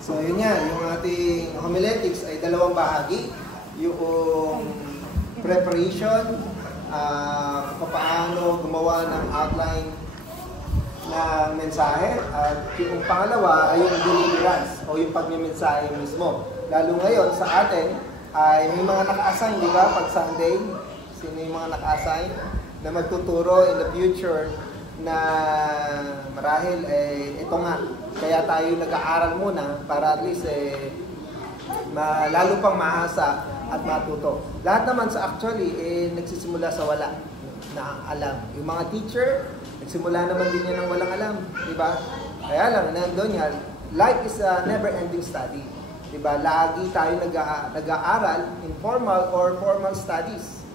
So yun yan, yung ating homiletics ay dalawang bahagi. Yung preparation, paano gumawa ng outline ng mensahe, at yung pangalawa ay yung deliverance o yung pagmimensahe mismo. Lalo ngayon sa atin ay may mga naka-assign, di ba? Pag Sunday, sino yung mga naka-assign na magtuturo in the future na marahil ito nga, kaya tayo nag-aaral muna para at least lalo pang mahasa at matuto. Lahat naman sa actually nagsisimula sa wala na alam. Yung mga teacher, nagsimula naman din yan ng walang alam, di ba? Kaya lang, nandun yan, life is a never-ending study. Di ba? Lagi tayo nag-aaral, informal or formal studies.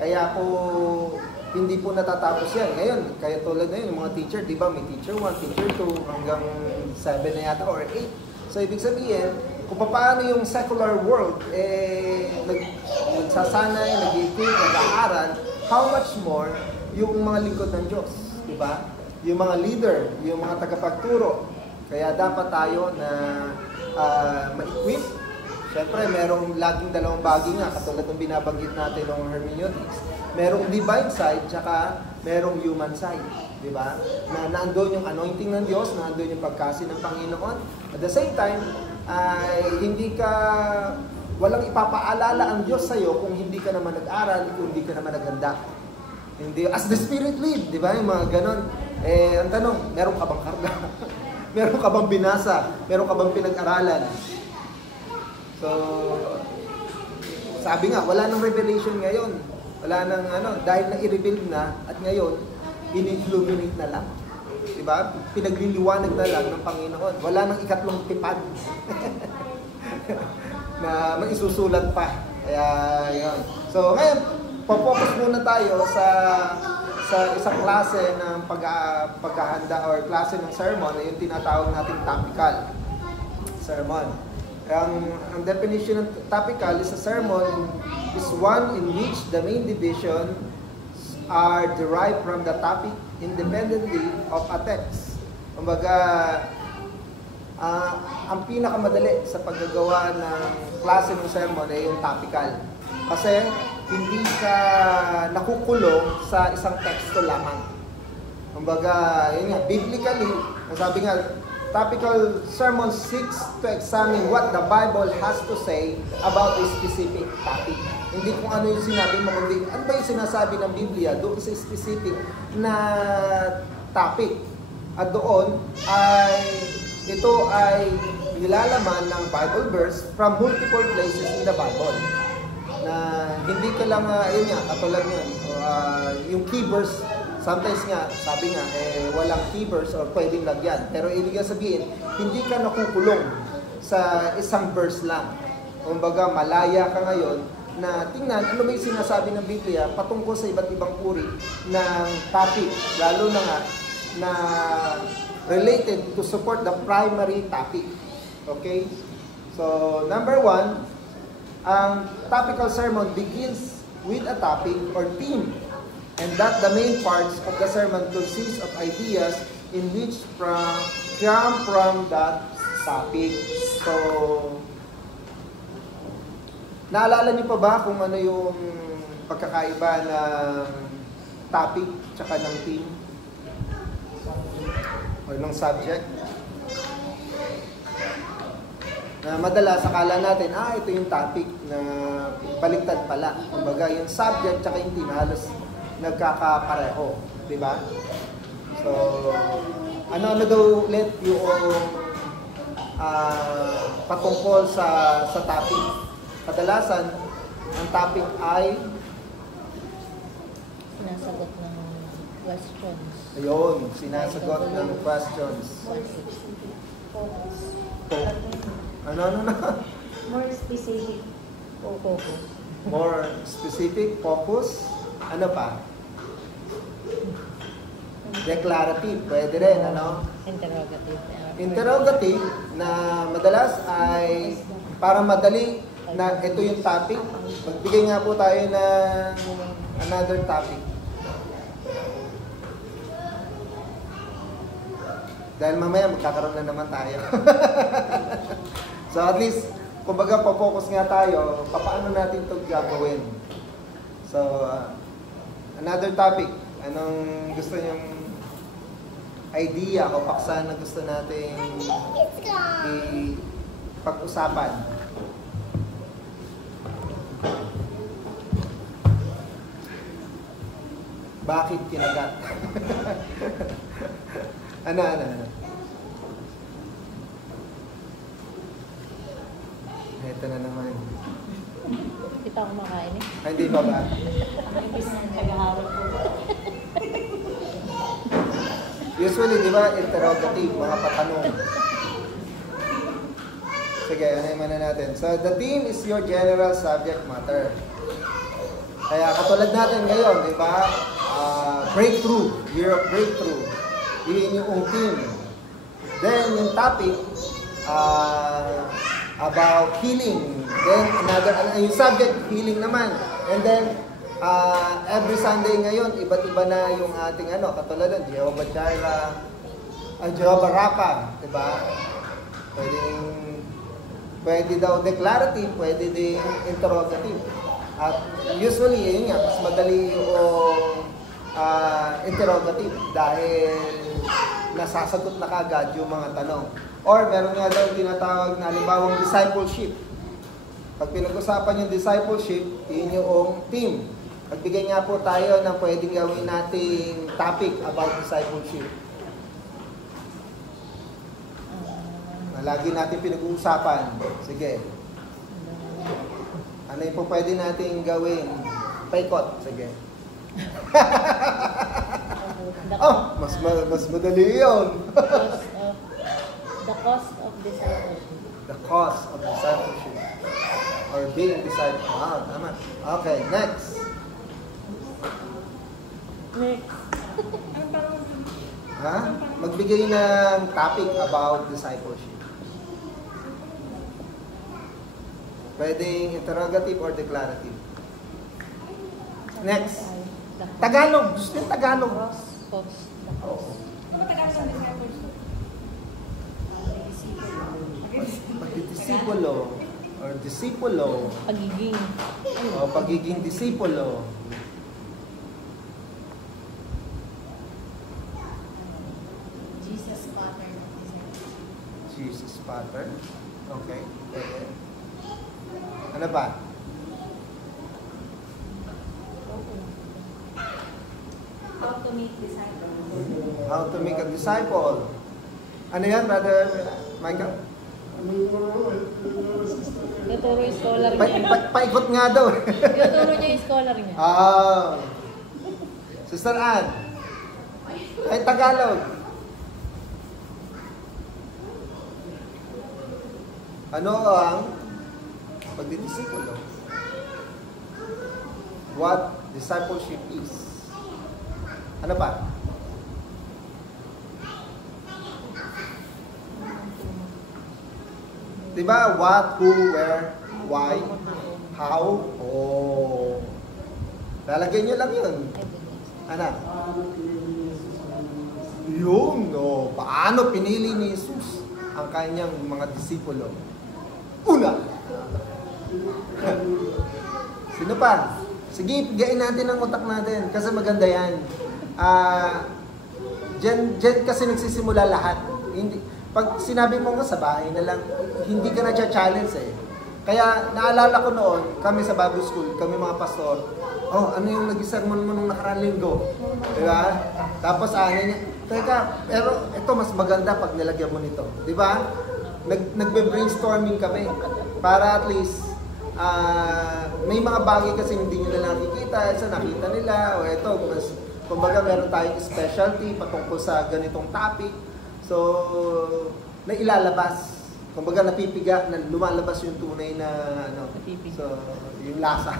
Kaya po, hindi po natatapos yan. Ngayon, kaya tulad na yun, yung mga teacher, di ba? May teacher 1, teacher 2, hanggang 7 na yata or 8. So, ibig sabihin, kung paano yung secular world, nagsasanay, nag-equip, nag-aaral, how much more yung mga lingkod ng Diyos, di ba? Yung mga leader, yung mga tagapagturo. Kaya dapat tayo na ma-equip. Siyempre, merong laging dalawang bagay nga, katulad ng binabanggit natin ng hermeneutics. Merong divine side, tsaka merong human side. Di ba? Na naandun yung anointing ng Diyos, naandun yung pagkasi ng Panginoon. At the same time, walang ipapaalala ang Diyos sa'yo kung hindi ka naman nag-aral, kung hindi ka naman naghanda. Hindi, as the Spirit lead, di ba? Yung mga ganon. Ang tanong, meron ka bang karga? Meron ka bang binasa? Meron ka bang pinag-aralan? So, sabi nga, wala nang revelation ngayon. Wala nang dahil na i-reveal na, at ngayon, in-illuminate na lang. Diba? Pinagliliwanag na lang ng Panginoon. Wala nang ikatlong tipad na maisusulat pa. Kaya, yun. So, ngayon, po-focus muna tayo sa isang klase ng paghahanda or klase ng sermon na yung tinatawag nating topical sermon. Ang definition ng topical is a sermon is one in which the main division are derived from the topic independently of a text. Kumbaga, ang pinakamadali sa paggagawa ng klase ng sermon ay yung topical. Kasi hindi ka nakukulong sa isang teksto lamang. Kumbaga, yun nga, biblically, sabi nga, topical sermon seeks to examine what the Bible has to say about a specific topic. Hindi kung ano yung sinabi mo, kundi ano ba yung sinasabi ng Biblia doon sa specific na topic. At doon ito ay nilalaman ng Bible verse from multiple places in the Bible. Na hindi ka lang, yun nga, katulad yun, yung key verse, sometimes nga, sabi nga, walang key verse or pwedeng lagyan. Pero ibig sabihin, hindi ka nakukulong sa isang verse lang. Kumbaga, malaya ka ngayon na tingnan ano ba yung sinasabi ng Biblia patungkol sa iba't ibang uri ng topic. Lalo na nga na related to support the primary topic. Okay? So, number 1, ang topical sermon begins with a topic or theme, and that the main parts of the sermon consist of ideas in which come from that topic. So, naalala niyo pa ba kung ano yung pagkakaiba ng topic tsaka ng theme? O ng subject? Na madalas akala natin, ito yung topic na baliktad pala. Kumbaga, yung subject tsaka yung theme halos nagkakapareho, di ba? So, ano daw ulit yung patungkol sa topic? Kadalasan, ang topic ay sinasagot ng questions. Ayun, sinasagot ng questions. Ano na? More specific. Focus. More specific, focus. Ano pa? Declarative, pwede rin, ano? Interrogative. Interrogative na madalas ay para madali na ito yung topic. Magbigay nga po tayo ng another topic. Dahil mamaya magkakaroon na naman tayo. So at least, kumbaga pa-focus nga tayo, paano natin ito gagawin. So, another topic, anong gusto niyong idea o paksa na gusto nating pag-usapan? Bakit kinagat? Ano? Ito na naman. Kita ko makain eh. Ay, hindi pa ba? Nag-ahawal po. Usually, di ba, interrogative, mga patanong. Sige, ano yung mana natin? So, the theme is your general subject matter. Kaya katulad natin ngayon, di ba? Breakthrough, year of breakthrough. Yun yung theme. Then, yung topic, about healing. Then, yung subject, healing naman. And then, every Sunday ngayon, iba't iba na yung ating katulad ng Jehovah Jireh, Jehovah Rapha, di ba? Pwede daw declarative, pwede din interrogative. At usually, yun nga, mas madali yung interrogative dahil nasasagot na kagad yung mga tanong. Or meron nga daw tinatawag na halimbawang discipleship. Pag pinag-usapan yung discipleship, yun yung team. Magbigay nga po tayo ng pwedeng gawin nating topic about discipleship. Lagi natin pinag-uusapan. Sige. Ano yung po pwede nating gawin? Paikot. Sige. Mas madali yun. The cost of discipleship. The cost of discipleship. Or being disciple. Wow, tama. Okay, next. Next. Ha? Magbigay ng topic about discipleship. Pwedeng interrogative or declarative. Next. Tagalog. Gusto yung Tagalog. Cost. The cost. Pagdidisipulo or disipulo. Pagiging. O pagiging disipulo. Jesus pattern. Jesus pattern. Okay. Okay. Ano ba? How to make disciples. How to make a disciple. Ano yan, Brother Michael? Tuturo yung scholar niya. Paikot nga daw. Tuturo niya yung scholar niya. Sister Ann. Ay, Tagalog. Ano ang pagdidisipulo? What discipleship is? Ano pa? Diba? What, who, where, why, how? Oh. Lalagay nyo lang yun. Ano? Yun, no. Paano pinili ni Jesus ang kanyang mga disipulo? Una. Sino pa? Sige, pigain natin ang utak natin kasi maganda yan. Diyan kasi nagsisimula lahat. Hindi, pag sinabi mo nga sa bahay na lang, hindi ka na-challenge eh. Kaya naalala ko noon, kami sa Bible School, kami mga pastor, ano yung nag-sermon mo nung nakarang linggo? Diba? Tapos niya, teka, pero ito mas maganda pag nilagyan mo nito. Diba? Nagbe-brainstorming kami para at least may mga bagay kasi hindi nyo na nakikita, so nakita nila, o ito, mas, kumbaga meron tayong specialty patungkol sa ganitong topic. So, na ilalabas. Kumbaga napipiga, na lumalabas yung tunay na so, yung lasa.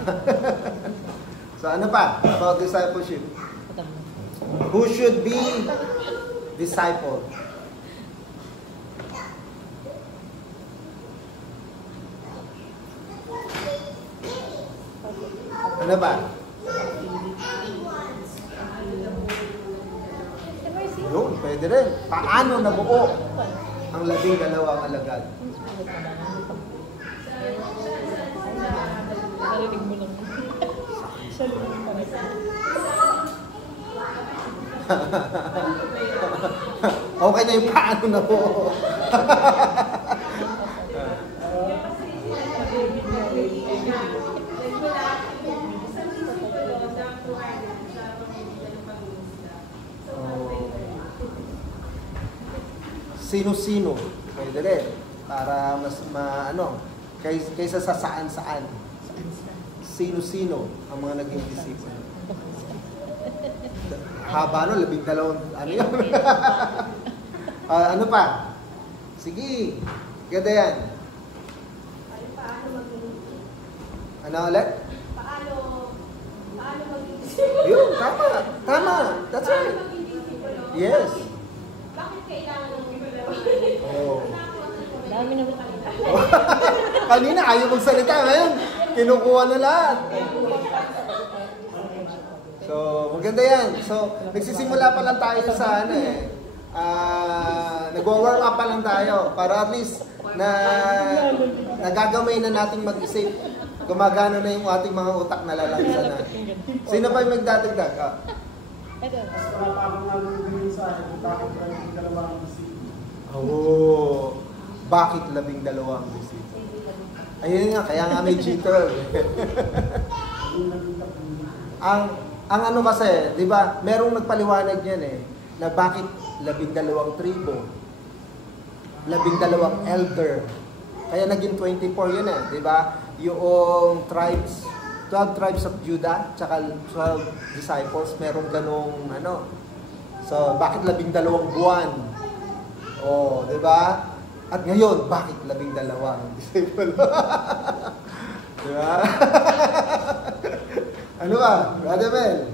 So, ano pa about discipleship? Who should be discipled? Ano ba? Yun, pwede rin. Paano nabuo ang 12 alagad? Narinig mo lang. Siya lang pa rin. Okay na yung paano na po. Sino-sino. Pwede rin. Para mas kaysa sa saan-saan. Sino-sino ang mga naging disipulo. Haba no, 12. Ano yun? Ano pa? Sige. Ganda yan. Paano maging Ano ulit? paano maging Yun, tama. Tama. That's paano right. maging disipulo? Yes. Bakit kailangan ng Oh. Dami na. Kanina ayaw magsalita. Ngayon, kinukuha na lahat. So, maganda yan. So, nagsisimula pa lang tayo sa nag-warm up pa lang tayo para at least nagagamay na nating mag-isip. Gumagana na yung ating mga utak na lalansa na. Sino ba yung magdadagdag? Ito. Oo. Bakit 12 ang disipulo? Ayun nga, kaya nga may cheater. Ang ano kasi, di ba, merong nagpaliwanag yan na bakit 12 tribo, 12 elder. Kaya naging 24 yun di ba? Yung tribes, 12 tribes of Judah, tsaka 12 disciples, merong ganong So, bakit 12 buwan? Oh, di ba? At ngayon, bakit 12 disciple? Di ba? Ano ba? Brother Mel?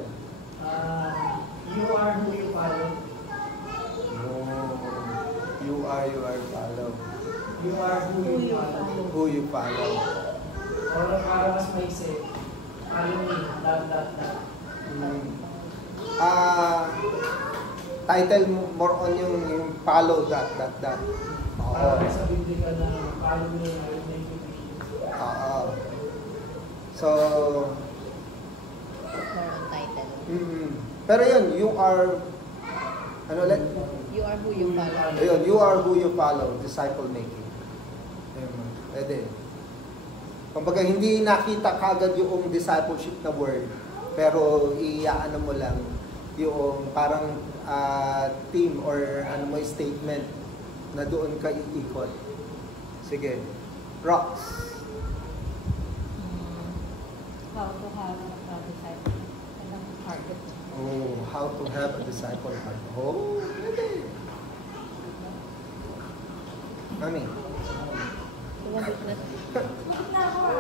You are who you follow. You are follow. You are who you follow. Who you follow. Or para mas maisip, follow me, that. Title more on yung follow that. Para sa Biblia na follow me, I will make you be. Oo. So, More on title. pero yun, you are, ano ulit? You are who you follow. Ayun, you are who you follow, disciple making. Ayun, pwede. Kumbaga, hindi nakita kagad yung discipleship na word, pero iaano mo lang yung parang theme or statement na doon ka iikot. Sige. Rocks. How to have a disciple. Target. Oh, how to have a disciple heart. Oh, pwede. Mami,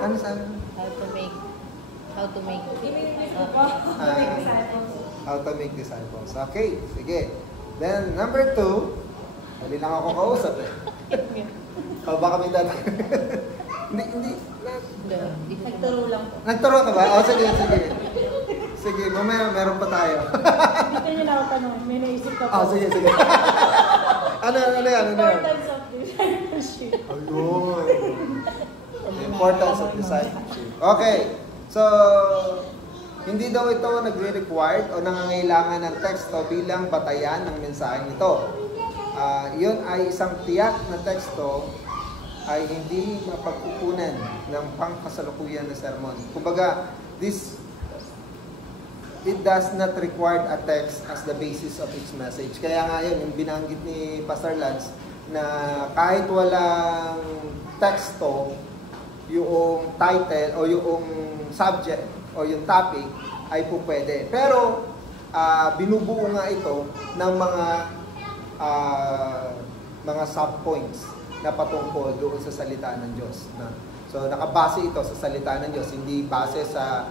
ano sabi? How to make How to make disciples. Okay, sige. Then, number 2, dali lang ako kausap O, baka may dati. Hindi. Nagturo lang po. Nagturo ka ba? O, sige. Sige, mamaya meron pa tayo. Dito nyo na ako tanong, may naisip ka po. Sige. Ano yan? Importance of discipleship. Ayun. The importance of discipleship. Okay. So, hindi daw ito nagre-required o nangangailangan ng teksto bilang batayan ng mensaheng ito. Yun ay isang tiyak na teksto ay hindi mapagkukunan ng pangkasalukuyan na sermon. Kumbaga, it does not require a text as the basis of its message. Kaya nga yun, yung binanggit ni Pastor Lance, na kahit walang teksto, yung title o yung subject o yung topic ay po pwede. Pero binubuo nga ito ng mga subpoints na patungkol doon sa salita ng Diyos. So nakabase ito sa salita ng Diyos, hindi base sa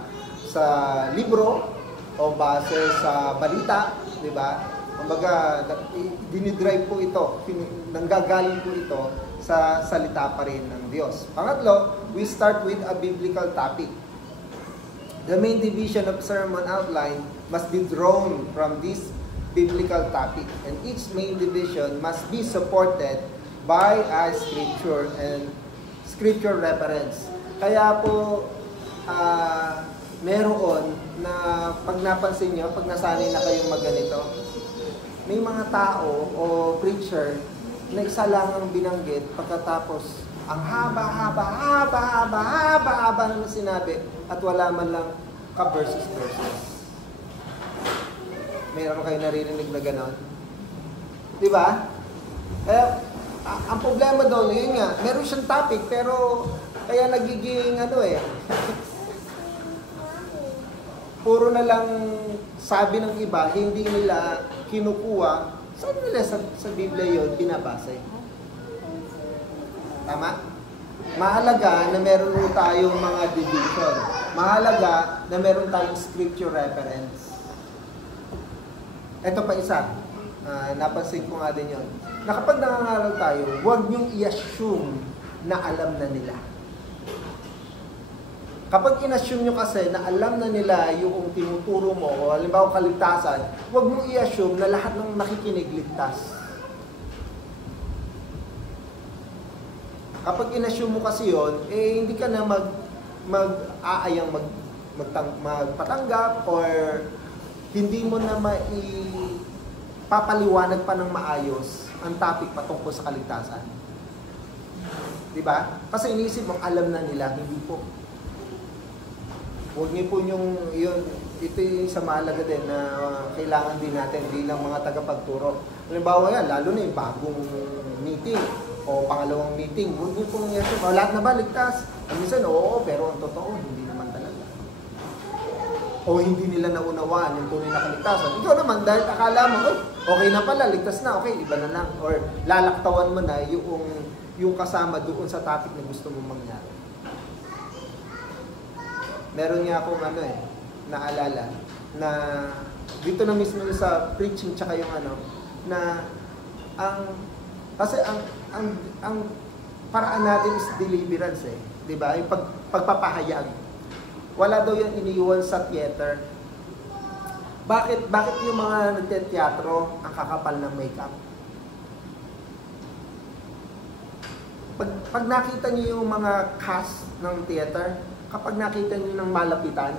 libro o base sa balita, di ba? Kumbaga, dinidrive po ito, nanggagaling po ito sa salita pa rin ng Diyos. Pangatlo, we start with a biblical topic. The main division of sermon outline must be drawn from this biblical topic, and each main division must be supported by a scripture and scripture reference. Kaya po, meron na pag napansin nyo, pag nasanay na kayong magganito, may mga tao o preacher na isa lang ang binanggit pagkatapos ang haba na sinabi at wala man lang ka-verses. Meron kayo naririnig na gano'n? Di ba? Ang problema doon, yun nga, meron siyang topic pero kaya nagiging puro na lang sabi ng iba, hindi nila kinukuha. Saan nila sa Biblia yun binabasa? Tama? Mahalaga na meron tayong mga division. Mahalaga na meron tayong scripture reference. Ito pa isa. Napansin ko nga din yun. Na kapag nangangaral tayo, huwag niyong i-assume na alam na nila. Kapag in-assume nyo kasi na alam na nila yung tinuturo mo, o halimbawa kaligtasan, huwag mong i-assume na lahat ng nakikinig ligtas. Kapag in-assume mo kasi yon, hindi ka na mag-aayang magpatanggap or hindi mo na papaliwanag pa ng maayos ang topic patungkol sa kaligtasan. Diba? Kasi iniisip mo, alam na nila, hindi po. Huwag niyo po yung, ito yung sa mahalaga din na kailangan din natin bilang mga tagapagturo. Halimbawa yan, lalo na yung bagong meeting o pangalawang meeting, huwag niyo pong i-assume, lahat na ba ligtas? Minsan, oo, pero ang totoo, hindi naman talaga. O hindi nila naunawaan yung tunay na kaligtasan. Ikaw naman, dahil akala mo, okay na pala, ligtas na, okay, iba na lang. Or lalaktawan mo na yung kasama doon sa topic na gusto mong mangyari. Meron nga akong naalala na dito na mismo sa preaching tsaka yung na kasi ang paraan natin is deliverance di ba? Yung pagpapahayag. Wala daw yung iniiwan sa theater. Bakit yung mga nagte-teatro ang kakapal ng makeup? Pag nakita niyo yung mga cast ng theater, kapag nakita niyo ng malapitan,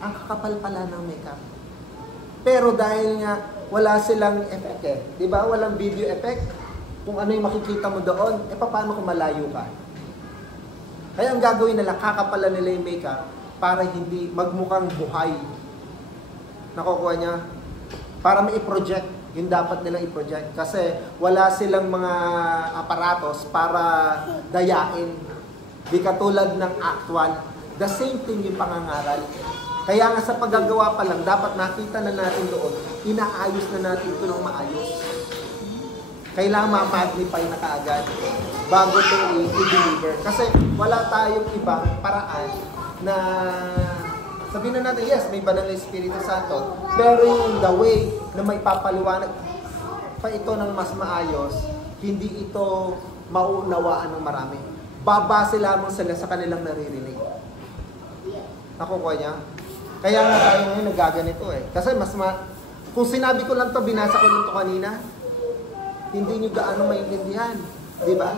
ang kakapal pala ng makeup. Pero dahil nga wala silang effect di ba? Walang video effect. Kung ano yung makikita mo doon, paano kung malayo ka? Kaya ang gagawin nila, kakapalan nila yung makeup para hindi magmukhang buhay. Nakukuha niya? Para may i-project, yung dapat nilang i-project. Kasi wala silang mga aparatos para dayain. Di katulad ng actual. The same thing yung pangangaral. Kaya nga sa paggagawa pa lang, dapat nakita na natin doon, inaayos na natin ito ng maayos. Kailangan ma-magnify na kaagad bago ito i-deliver. Kasi wala tayong ibang paraan na sabihin na natin, yes, may banal na Espiritu Santo, pero yung the way na may papaliwanag pa ito ng mas maayos, hindi ito mauunawaan ng marami. Babase lamang sila sa kanilang naririnig. Nakukuha niya? Kaya nga tayo ngayon nagaganito Kasi kung sinabi ko lang to, binasa ko lang to kanina, hindi nyo gaano maintindihan. Di ba?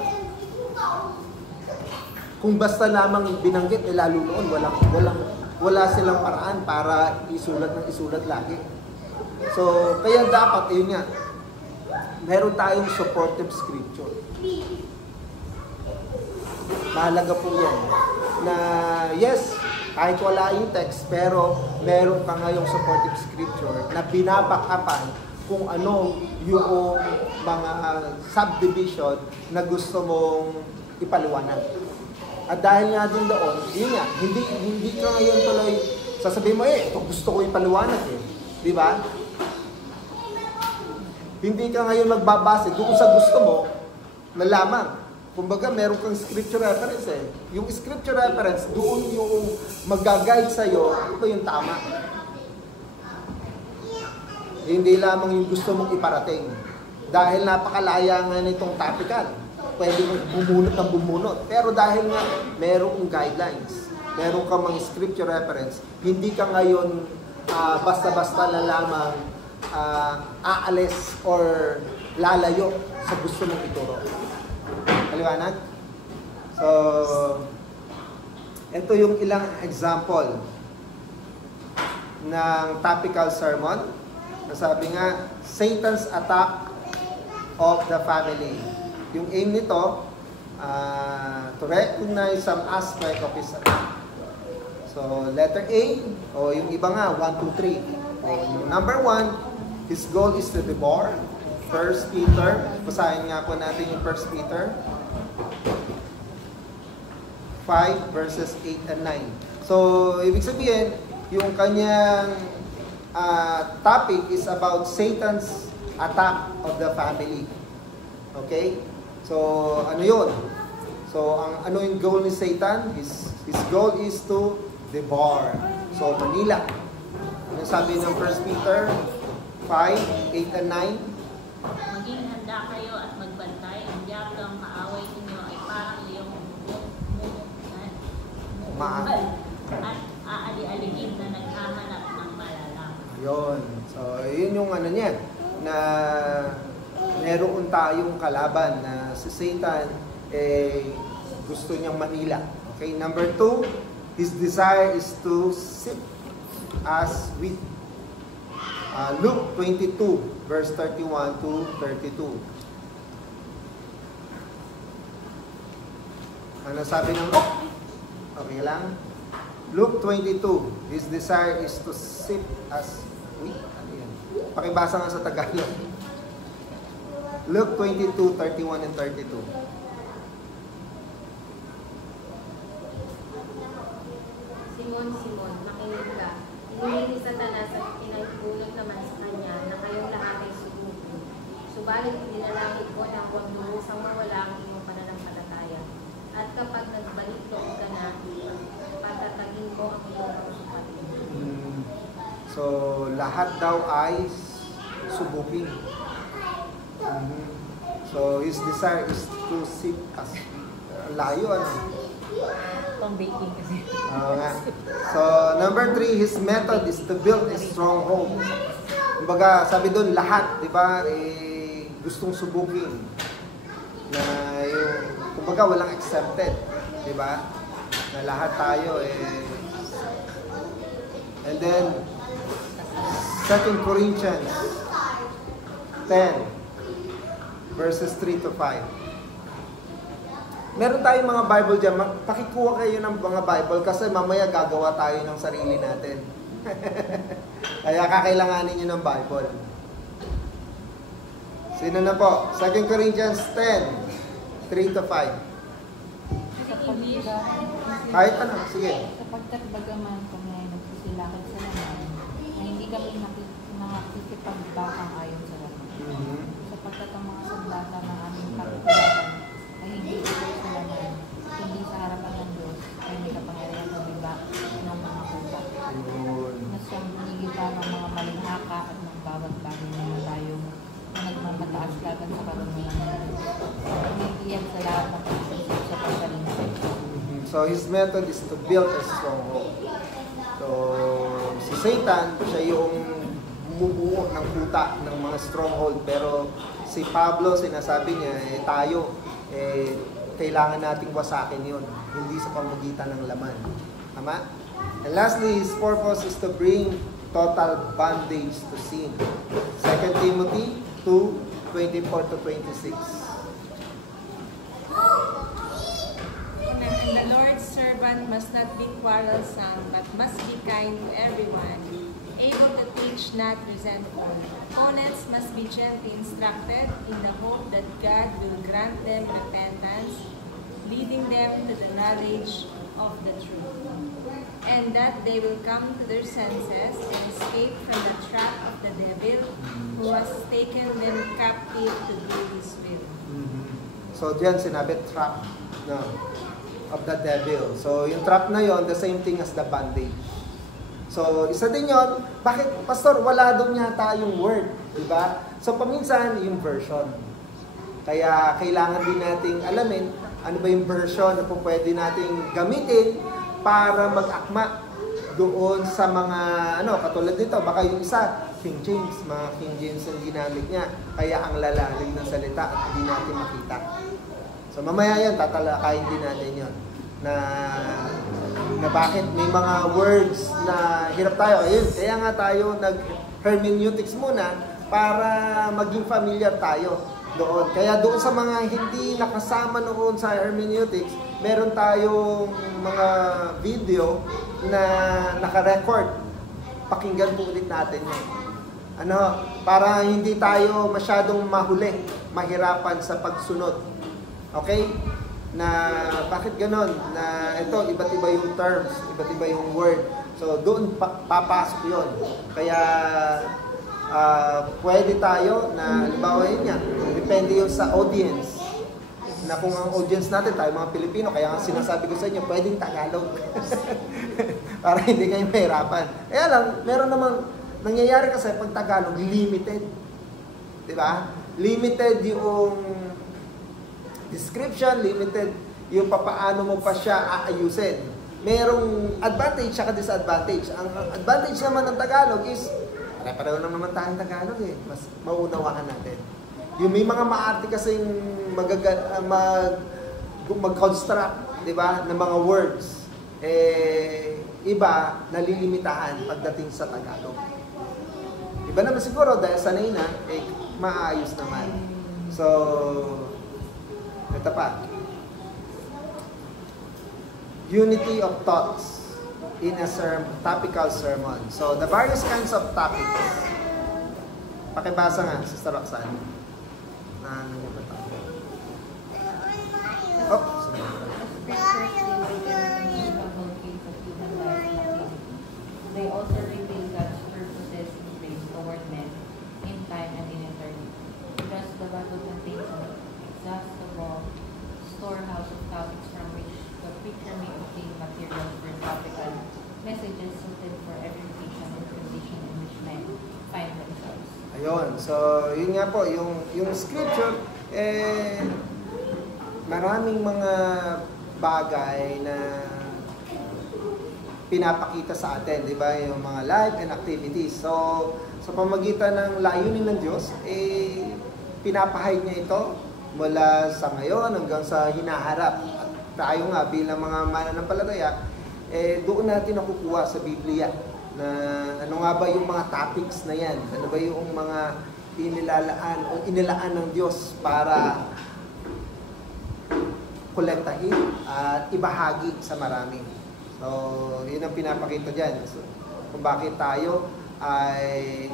Kung basta lamang binanggit, lalo noon, wala silang paraan para isulat lagi. So, kaya dapat, yun nga, meron tayong supportive scripture. Mahalaga po yan. Na, yes, kahit wala yung text, pero meron ka ngayong supportive scripture na binabackupan kung ano yung mga subdivision na gusto mong ipaliwanag. At dahil nga din doon, yun nga, hindi ka ngayon tuloy, sasabihin mo, ito gusto ko ipaliwanag Di ba? Hindi ka ngayon magbabase doon sa gusto mo na lamang. Kumbaga, meron kang scripture reference Yung scripture reference, doon yung mag-guide sa'yo, ito yung tama. Hindi lamang yung gusto mong iparating. Dahil napakalaya nga nitong topical. Pwede mong bumunot ng bumunot. Pero dahil nga, merong guidelines. Meron kang mga scripture reference. Hindi ka ngayon basta-basta na lamang aalis or lalayo sa gusto mong ituro. Paliwanag? So, ito yung ilang example ng topical sermon. Sabi nga, Satan's attack of the family. Yung aim nito, to recognize some aspect of his attack. So, letter A, o yung iba nga, 1, 2, 3. O, yung number 1, his goal is to devour. 1 Peter, basahin nga po natin yung 1 Peter 5 verses 8 and 9. So, ibig sabihin, yung kanyang topic is about Satan's attack of the family. Okay? So, ano yun? So, ano yung goal ni Satan? His goal is to devour. So, Manila. Ano sabi ng 1 Peter 5, 8 and 9? Maging handa kayo at magbantay. Ang yakang kaaway ninyo ay parang iyong Umaang. at aali-aligid na naghahanap ng malalang. Yun. So, yun yung ano niya, na meron tayong kalaban na si Satan, gusto niyang manila. Okay, number 2, his desire is to sift us wheat. Luke 22, verse 31 to 32. Ano sabi ng Luke? Okay lang? Luke 22, his desire is to sift us wheat. Ano yan? Pakibasa nga sa Tagalog. Luke 22, 31 and 32. Simon, Simon, makinig ka. Inulit ni Satanas at pinagpulot naman sa kanya na kayong lahat ay subukin. Subalit dinalangin ko na huwag lubusang mawala ang iyong pananampalataya. At kapag nagbalik loob ka na, patatagin ko ang iyong pagsukatin. So, lahat daw ay subukin. So, his desire is to seek us. Layo, ano? Pang baking kasi. Oo nga. So, number 3, his method is to build a stronghold. Kumbaga, sabi doon, lahat, di ba, gustong subukin. Na yung, kumbaga, walang accepted. Di ba? Na lahat tayo, and then, 2 Corinthians 10, verses 3 to 5. Meron tayong mga Bible dyan. Pakikuha kayo ng mga Bible kasi mamaya gagawa tayo ng sarili natin. Kaya kakailanganin nyo ng Bible. Sino na po? 2 Corinthians 10, 3 to 5. Kahit ano, sige. Sapagkat bagaman kami ay nagsisilakad sa laman, na hindi kami nakikipagbakang ayon sa laman. Sapagkat ang mga sandata ng aming kapitulakan ay hindi ito sa laman, hindi sa harapan ng Diyos ay may kapangyarihan na biba ng mga kusa. Na siyang hinigita ng mga malinghaka at ng bawat bagay na tayong na nagmamataas laban sa karunungan ng Diyos. Hindi yan sa lahat ng pag-isip sa pagkalinsin. So, his method is to build a stronghold. So, si Satan, siya yung bumubuo ng kuta ng mga stronghold. Pero si Pablo, sinasabi niya, tayo, kailangan nating wasakin yun. Hindi sa pamagitan ng laman. Tama? And lastly, his purpose is to bring total bondage to sin. 2 Timothy 2:24 to 26. And the Lord's servant must not be quarrelsome, but must be kind to everyone, able to teach, not resentful. Opponents must be gently instructed in the hope that God will grant them repentance, leading them to the knowledge of the truth, and that they will come to their senses and escape from the trap of the devil, who has taken them captive to do his will. So, diyan sinabi, trap. No. Of the devil. So, yung trap na yon, the same thing as the bondage. So, isa din yon. Bakit, Pastor, wala doon yata yung word, di ba? So, paminsan, yung version. Kaya, kailangan din nating alamin, ano ba yung version na po pwede nating gamitin para mag-akma doon sa mga, katulad dito, baka yung isa, King James, mga King James ang ginamit niya. Kaya, ang lalalim ng salita at hindi natin makita. So mamaya yan, tatalakayin din natin yun. Na Na bakit may mga words na hirap tayo. Ayun, kaya nga tayo nag-hermeneutics muna para maging familiar tayo doon. Kaya doon sa mga hindi nakasama noon sa hermeneutics, meron tayong mga video na naka-record. Pakinggan po ulit natin yun. Para hindi tayo masyadong mahuli, mahirapan sa pagsunod. Okay? Na bakit ganon? Na ito, iba't iba yung terms, iba't iba yung word. So, doon papasok yun. Kaya, pwede tayo na, halimbawa yun yan, depende yun sa audience. Na kung ang audience natin, tayo mga Pilipino, kaya nga sinasabi ko sa inyo, pwedeng Tagalog. Para hindi kayo mahirapan. Kaya lang, meron namang, nangyayari kasi pag Tagalog, limited. Diba? Limited yung description, limited yung papaano mo pa siya aayusin. Merong advantage at disadvantage. Ang advantage naman ng Tagalog is, pare-pareho naman tayong Tagalog eh. Mas maunawaan natin. Yung may mga maarte kasing mag-construct, di ba, ng mga words. Iba, nalilimitahan pagdating sa Tagalog. Iba naman siguro, dahil sanay na, maayos naman. So, ito pa. Unity of thoughts in a topical sermon. So, the various kinds of topics. Pakibasa nga, Sister Roxanne. Ano ba ito? Oh, sorry. They also reveal God's purposes in grace toward men in time and in eternity. Because the Bible contains an exhaustible storehouse of topics from which the preacher may obtain material for topical messages suited for every occasion and condition in which men find themselves. Ayun. So, yun nga po, yung scripture, maraming mga bagay na pinapakita sa atin, di ba? Yung mga life and activities. So, sa pamagitan ng layunin ng Diyos, pinapahayag niya ito mula sa ngayon hanggang sa hinaharap. At tayo nga bilang mga mananampalataya, doon natin nakukuha sa Biblia na ano nga ba yung mga topics na yan? Ano ba yung mga inilaan ng Diyos para kolektahin at ibahagi sa marami. So, yun ang pinapakita dyan. So, kung bakit tayo ay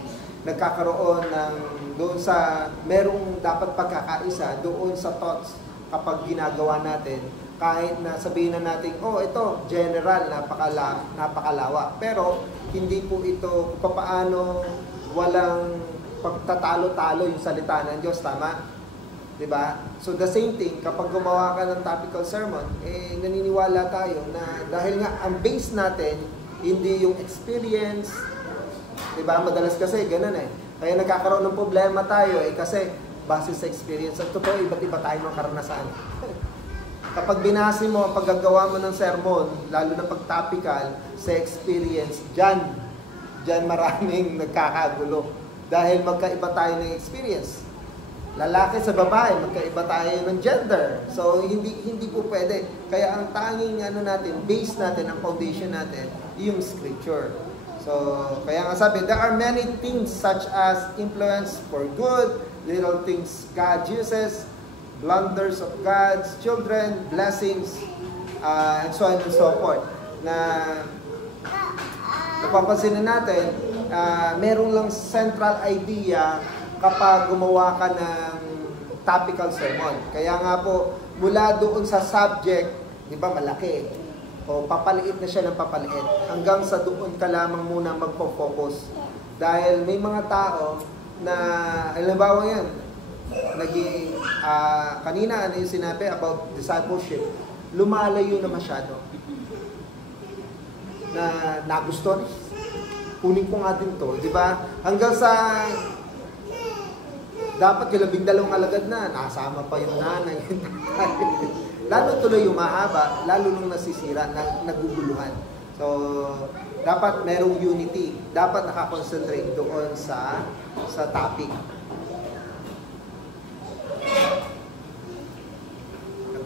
nagkakaroon ng doon sa merong dapat pagkakaisa doon sa thoughts kapag ginagawa natin, kahit na sabihin na natin, oh ito general, napakalawa, pero hindi po ito papaano walang pagtatalo-talo yung salita ng Diyos, tama? Diba? So the same thing, kapag gumawa ka ng topical sermon, naniniwala tayo na dahil nga ang base natin hindi yung experience. Diba? Madalas kasi ganun eh. Kaya nagkakaroon ng problema tayo kasi base sa experience. At totoo, iba't iba tayo ng karanasan. Kapag binase mo ang paggagawa mo ng sermon, lalo na pag topical, sa experience, dyan maraming nagkakagulo. Dahil magkaiba tayo ng experience. Lalaki sa babae, magkaiba tayo ng gender. So, hindi po pwede. Kaya ang tanging base natin, ang foundation natin, yung scripture. So, kaya nga sabi, there are many things such as influence for good, little things God uses, blunders of God's children, blessings, and so on and so forth. Na napapansin natin, merong lang central idea kapag gumawa ka ng topical sermon. Kaya nga po, mula doon sa subject, di ba malaki, o papaliit na siya ng papaliit, hanggang sa doon ka lamang muna magpo-focus. Dahil may mga tao na, halimbawa yan, kanina ano yung sinabi about discipleship, lumalayo na masyado. Na nagustuhan, kunin ko nga din to, di ba? Hanggang sa dapat yung 12 alagad na, nasama pa yung nanay. Lalo tuloy yung mahaba, lalo nung nasisira, naguguluhan. So, dapat merong unity. Dapat nakakonsentrate doon sa topic.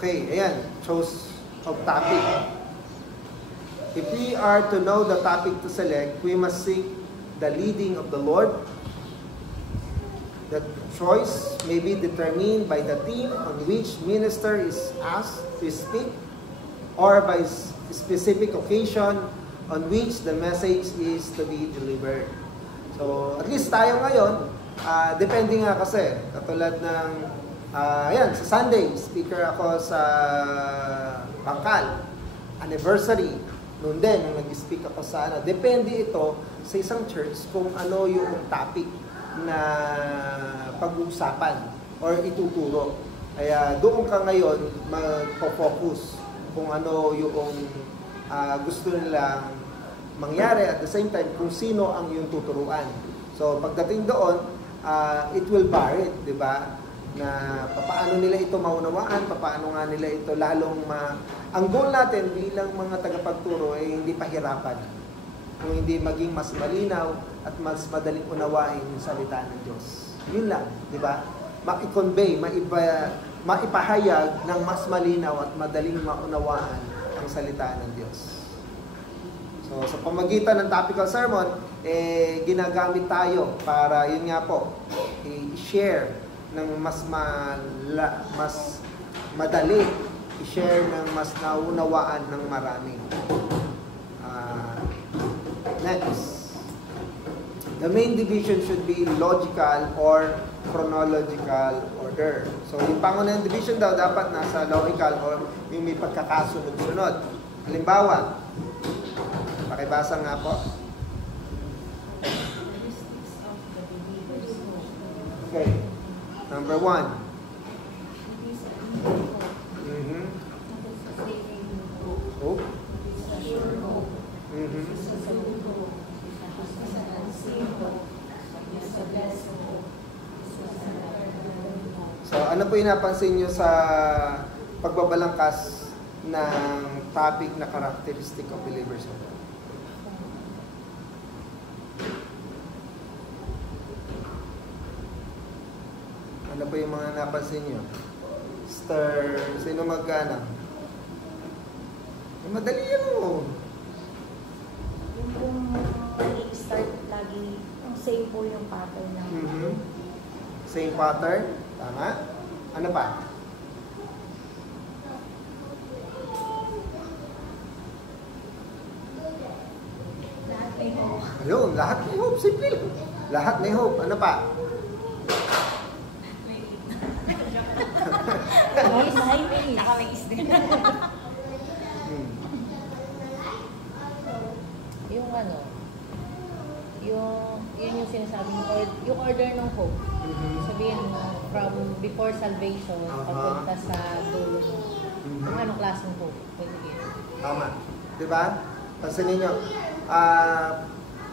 Okay, ayan. Choice of topic. If we are to know the topic to select, we must seek the leading of the Lord. The choice may be determined by the theme on which minister is asked to speak, or by specific occasion on which the message is to be delivered. So, at least tayo ngayon, depende nga kasi, katulad ng, yan, sa Sunday, speaker ako sa Bangkal, anniversary, noon din, nung nag-speak ako sa depende ito sa isang church kung ano yung topic na pag-uusapan or ituturo. Kaya doon ka ngayon magpo-focus kung ano yung gusto nilang mangyari, at the same time kung sino ang yung tuturuan. So pagdating doon, it will vary, di ba? Na paano nila ito maunawaan, paano nga nila ito lalong ang goal natin bilang mga tagapagturo ay hindi pahirapan, kung hindi maging mas malinaw at mas madaling unawain yung salita ng Diyos. Yun lang, di ba? Ma-convey, maipahayag ng mas malinaw at madaling maunawaan ang salita ng Diyos. So, sa pamagitan ng topical sermon, ginagamit tayo para, yun nga po, i-share ng mas madali, i-share ng mas naunawaan ng marami. Next. The main division should be logical or chronological order. So, yung pangunahing division daw dapat nasa logical or yung may pagkakasunod-sunod. Halimbawa, pakibasa nga po. Okay. Number 1. Hope. So, ano po yung napansin nyo sa pagbabalangkas ng topic na characteristic of believers? Ano po yung mga napansin nyo? Sino magkana? Madali yan o. Yung kung start lagi, ang same po yung pattern ng Same pattern. Tama. Ano pa? lahat may hope. Ayun, lahat may hope. Simple lang. Lahat may hope. Ano pa? Nakamiss din. Yung ano, yun yung sinasabing yung order ng hope. Sabihin mo, from before salvation, papunta sa dulo. Kung anong klaseng hope. Pwede yun. Tama. Diba? Pansinin nyo.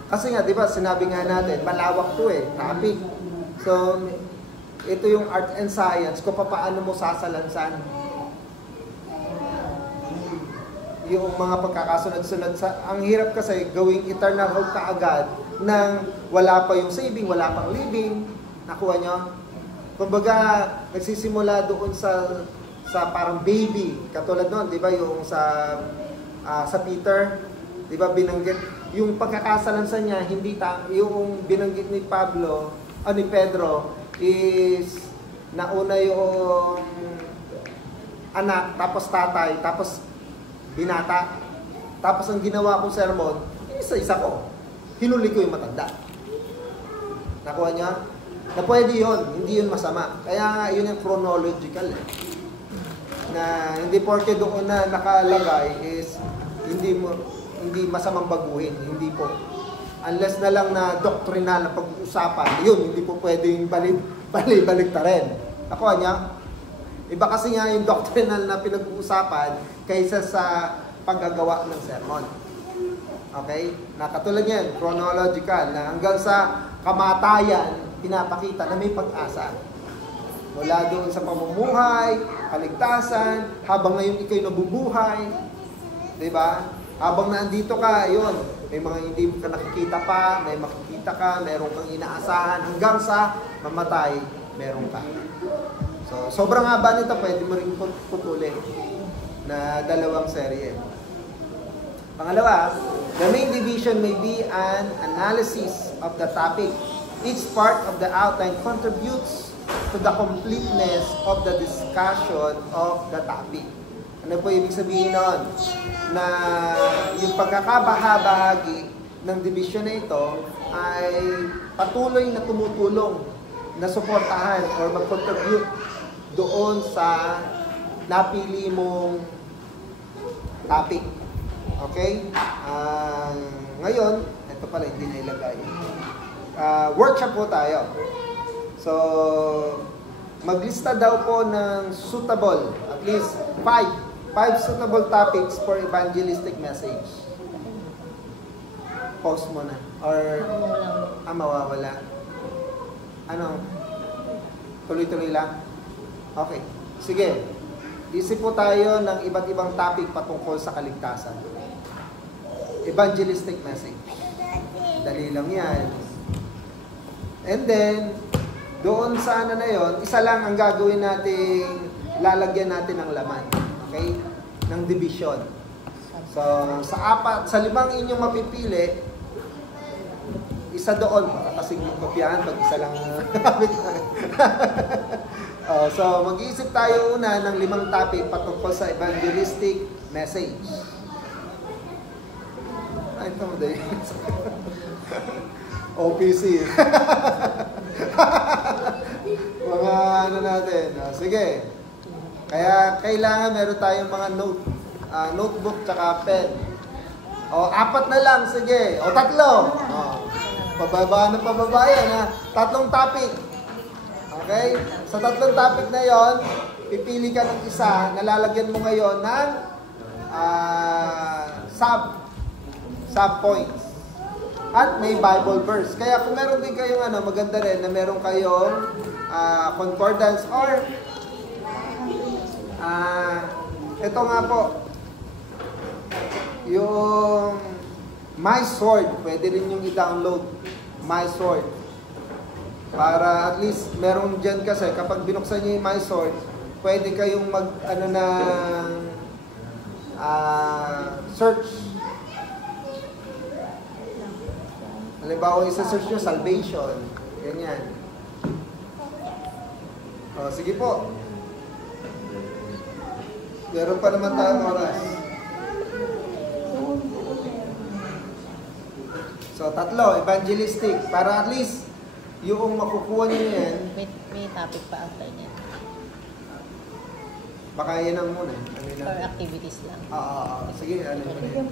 Kasi nga, diba, sinabi nga natin, malawak to topic. So, ito yung art and science, kung paano mo sasalansan yung mga pagkakasunod-sunod. Ang hirap kasi gawing eternal hope kaagad nang wala pa yung saving, wala pang living. Nakuha nyo? Kumbaga, nagsisimula doon sa parang baby. Katulad noon, di ba, yung sa Peter, di ba, binanggit, yung pagkakasalansan niya, hindi yung binanggit ni ni Pedro, is nauna yung anak, tapos tatay, tapos binata. Tapos ang ginawa kong sermon, isa-isa ko. Hinuli ko yung matanda. Nakuha niya? Na pwede yun, hindi yun masama. Kaya yun yung chronological. Na hindi porke doon na nakalagay is hindi masamang baguhin. Hindi po. Unless na lang na doctrinal na pag-uusapan, yun, hindi po pwedeng balik ta rin. Nakuha niya? Iba kasi nga yung doctrinal na pinag-uusapan kaysa sa paggagawa ng sermon. Okay? Nakatulad yan, chronological, na hanggang sa kamatayan, pinapakita na may pag-asa. Mula doon sa pamumuhay, kaligtasan, habang ngayon ikaw'y nabubuhay. Diba? Habang naandito ka, yun, may mga hindi ka nakikita pa, may makikita ka, meron kang inaasahan, hanggang sa mamatay, meron ka. So, sobrang haba nito, pwede mo rin putulin na 2 serye. Pangalawa, the main division may be an analysis of the topic. Each part of the outline contributes to the completeness of the discussion of the topic. Ano po ibig sabihin nun? Na yung pagkakabahabahagi ng division na ito ay patuloy na tumutulong na suportahan or mag-contribute doon sa napili mong topic. Okay? Ngayon, ito pala hindi na ilagay. Workshop po tayo. So, maglista daw po ng suitable, at least 5 suitable topics for evangelistic message. Pause mo na. Or, mawawala. Ano? Tuloy-tuloy lang? Okay. Sige. Isip po tayo ng iba't ibang topic patungkol sa kaligtasan. Evangelistic message. Dali lang yan. And then, doon sa ano na yon, isa lang ang gagawin nating lalagyan natin ng laman. Okay? Ng division. So, sa 5 inyong mapipili, isa doon. Baka kasing yung kopyahan pag isa lang. So, mag-iisip tayo una ng 5 topic patungkol sa evangelistic message. Ay, ito mo dahil. OPC. Mga ano natin. Sige. Kaya kailangan meron tayong mga notebook tsaka pen. 4 na lang. Sige. 3. Pababa ng pababa yan. 3 topic. Okay? Sa 3 topic na yon, pipili ka ng isa, nalalagyan mo ngayon ng sub-points. At may Bible verse. Kaya kung meron din kayong maganda rin na meron kayong concordance or ito nga po, yung My Sword, pwede rin yung i-download My Sword. Para at least meron dyan kasi kapag binuksan nyo yung My Sword, pwede kayong search. Halimbawa, isa-search nyo, salvation. Ganyan. Sige po. Meron pa naman tayong oras. So, 3, evangelistic. Para at least, yung makukuha nyo yan. May topic pa after niya. Baka yan ang muna. Or activities lang. Sige, ano yun.